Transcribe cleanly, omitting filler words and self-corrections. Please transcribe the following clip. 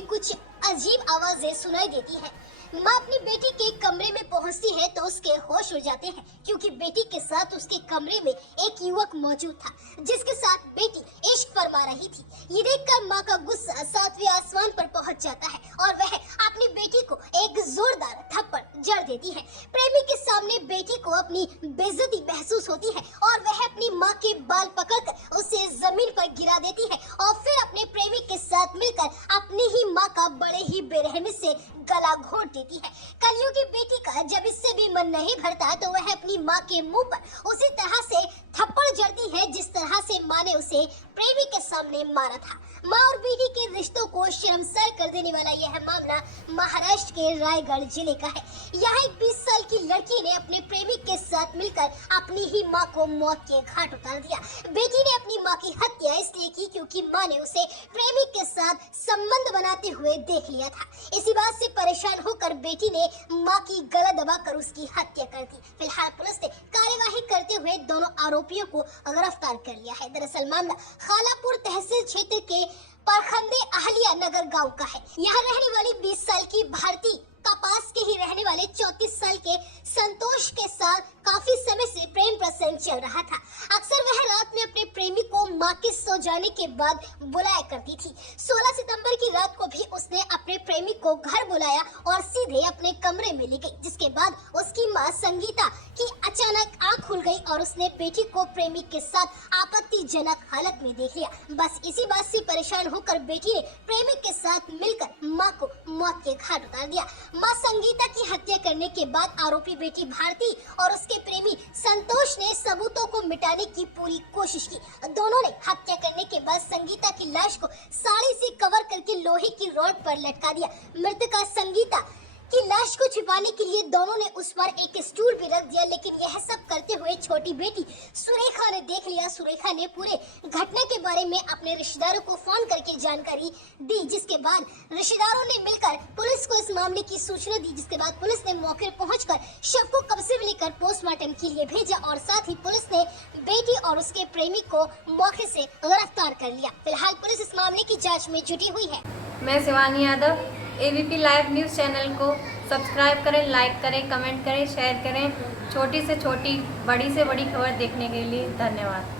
में कुछ अजीब आवाजें सुनाई देती हैं। माँ अपनी बेटी के कमरे में पहुंचती है तो उसके होश उड़ जाते हैं, क्योंकि बेटी के साथ उसके कमरे में एक युवक मौजूद था जिसके साथ बेटी इश्क फरमा रही थी। ये देखकर माँ का गुस्सा सातवें आसमान पर पहुंच जाता है और वह अपनी बेटी को एक जोरदार थप्पड़ जड़ देती है। प्रेमी के सामने बेटी को अपनी बेइज्जती महसूस होती है और वह अपनी माँ के बाल पकड़कर उसे जमीन पर गिरा देती है और फिर अपने प्रेमी के साथ मिलकर अपनी ही माँ का बड़े ही बेरहमी से गला घोट देती है। कलियों की बेटी का जब इससे भी मन नहीं भरता तो वह अपनी माँ के मुंह पर उसी तरह से थप्पड़ जड़ती है जिस तरह से माँ ने उसे प्रेमी के सामने मारा था। माँ और बेटी के रिश्तों को शर्मसार कर देने वाला यह मामला महाराष्ट्र के रायगढ़ जिले का है। यहाँ एक 20 साल की लड़की ने अपने प्रेमी के साथ मिलकर अपनी ही माँ को मौत के घाट उतार दिया। बेटी ने अपनी माँ की हत्या इसलिए की क्योंकि माँ ने उसे प्रेमी के साथ संबंध बनाते हुए देख लिया था। इसी बात से परेशान होकर बेटी ने माँ की गला दबाकर उसकी हत्या कर दी। फिलहाल पुलिस ने कार्यवाही करते हुए दोनों आरोपियों को गिरफ्तार कर लिया है। दरअसल मामला खालापुर तहसील क्षेत्र के परखंदे अहलिया नगर गांव का है। यहाँ रहने वाली 20 साल की भारती कपास के ही रहने वाले 34 साल के संतोष के साथ काफी समय से प्रेम प्रसंग चल रहा था। अक्सर वह रात में अपने प्रेमी को मां के सो जाने के बाद बुलाया करती थी। 16 सितंबर की रात को भी उसने अपने प्रेमी को घर बुलाया और सीधे अपने कमरे में ले गई, जिसके बाद उसकी मां संगीता की अचानक आंख खुल गई और उसने बेटी को प्रेमी के साथ आपत्तिजनक हालत में देख लिया। बस इसी बात से परेशान होकर बेटी ने प्रेमी के साथ मिलकर मां को मौत के घाट उतार दिया। मां संगीता की हत्या करने के बाद आरोपी बेटी भारती और उसके प्रेमी संतोष ने सबूतों को मिटाने की पूरी कोशिश की। दोनों ने हत्या करने के बाद संगीता की लाश को साड़ी से कवर करके लोहे की रॉड पर लटका दिया। मृतका संगीता की लाश को छिपाने के लिए दोनों ने उस पर एक स्टूल भी रख दिया, लेकिन यह सब करते हुए छोटी बेटी सुरेखा ने देख लिया। सुरेखा ने पूरे घटना के बारे में अपने रिश्तेदारों को फोन करके जानकारी दी, जिसके बाद रिश्तेदारों ने मिलकर पुलिस को इस मामले की सूचना दी, जिसके बाद पुलिस ने मौके पर पहुंचकर शव को कब्जे में लेकर पोस्टमार्टम के लिए भेजा और साथ ही पुलिस ने बेटी और उसके प्रेमी को मौके से गिरफ्तार कर लिया। फिलहाल पुलिस इस मामले की जाँच में जुटी हुई है। मैं Shivani Yadav, ABP live news channel को सब्सक्राइब करें, लाइक करें, कमेंट करें, शेयर करें। छोटी से छोटी, बड़ी से बड़ी खबर देखने के लिए धन्यवाद।